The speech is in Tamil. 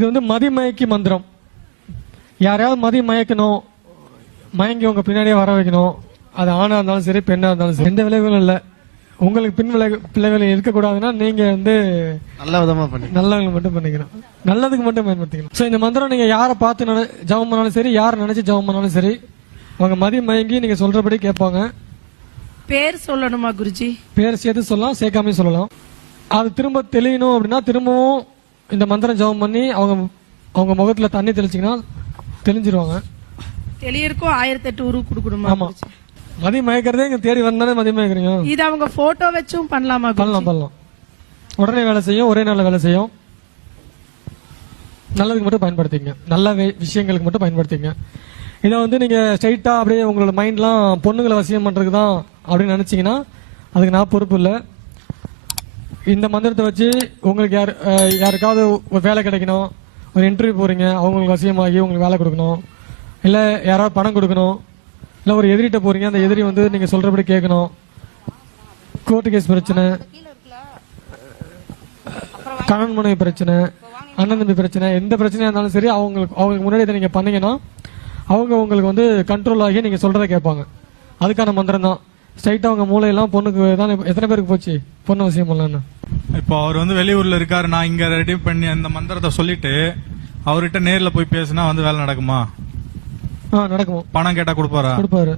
இது வந்து மதிமயக்கி மந்திரம். யாரையாவது மதி மயக்கணும், மயங்கி உங்க பின்னாடியே வர வைக்கணும். அது ஆணா இருந்தாலும் சரி, பெண்ணா இருந்தாலும் சரி, எந்த விளைவுகளும் இல்லை. உங்களுக்கு பின் பிள்ளைகள் இருக்கக்கூடாதுன்னா நீங்க வந்து நல்ல விதமா பண்ணி நல்லவங்க மட்டும் பண்ணிக்கணும், நல்லதுக்கு மட்டும் பயன்படுத்திக்கணும். ஸோ இந்த மந்திரம் நீங்க யாரை பார்த்து ஜபம் பண்ணாலும் சரி, யாரை நினைச்சு ஜபம் பண்ணாலும் சரி, அவங்க மதி மயங்கி நீங்க சொல்றபடி கேட்பாங்க. பேர் சொல்லணுமா குருஜி? பேர் சேர்த்து சொல்லலாம், சேர்க்காம சொல்லலாம். அது திரும்ப தெளியணும் அப்படின்னா திரும்பவும் இந்த மந்திரம் ஜபம் பண்ணி அவங்க முகத்துல தண்ணி தெளிச்சிங்கன்னா தெளிஞ்சிருவாங்க. தெளியருக்கும் 1008 உரு கொடுக்கணுமா? ஆமா, மதி மயக்கிறதே இங்க தேடி வந்தானே மதி மயக்கிறீங்க. இது அவங்க போட்டோ வச்சும் பண்ணலாமா? பண்ணலாம். உடனே வேலை செய்யும், ஒரே நாள் வேலை செய்யும். நல்லதுக்கு மட்டும் பயன்படுத்திங்க, நல்ல விஷயங்களுக்கு மட்டும் பயன்படுத்திங்க. இதை வந்து நீங்க ஸ்ட்ரைட்டா அப்படியே உங்களோட மைண்ட்லாம் பொண்ணுங்களை வசியம் பண்றதுக்கு தான் அப்படின்னு நினைச்சீங்கன்னா அதுக்கு நான் பொறுப்பு இல்லை. இந்த மந்திரத்தை வச்சு உங்களுக்கு யாருக்காவது ஒரு வேலை கிடைக்கணும், ஒரு இன்டர்வியூ போறீங்க, அவங்களுக்கு வசியமாகி உங்களுக்கு வேலை கொடுக்கணும், இல்லை யாராவது பணம் கொடுக்கணும், இல்லை ஒரு எதிரிட்ட போறீங்க, அந்த எதிரி வந்து நீங்க சொல்றபடி கேட்கணும், கோர்ட்டு கேஸ் பிரச்சனை, கணவன் மனைவி பிரச்சனை, அண்ணன் தம்பி பிரச்சனை, எந்த பிரச்சனையா இருந்தாலும் சரி, அவங்களுக்கு முன்னாடி இதை நீங்க பண்ணீங்கன்னா அவங்க உங்களுக்கு வந்து கண்ட்ரோல் ஆகி நீங்க சொல்றதை கேட்பாங்க. அதுக்கான மந்திரம் தான். ஸ்ட்ரைட்டா அவங்க மூளையெல்லாம் பொண்ணுக்கு தான். எத்தனை பேருக்கு போச்சு பொண்ணு விஷயம் பண்ணலான்னு? இப்போ அவர் வந்து வெளியூர்ல இருக்காரு, நான் இங்க ரெடி பண்ணி அந்த மந்திரத்தை சொல்லிட்டு அவர்கிட்ட நேர்ல போய் பேசினா வந்து வேலை நடக்குமா? நடக்கும். பணம் கேட்டா கொடுப்பாரா? கொடுப்பாரு.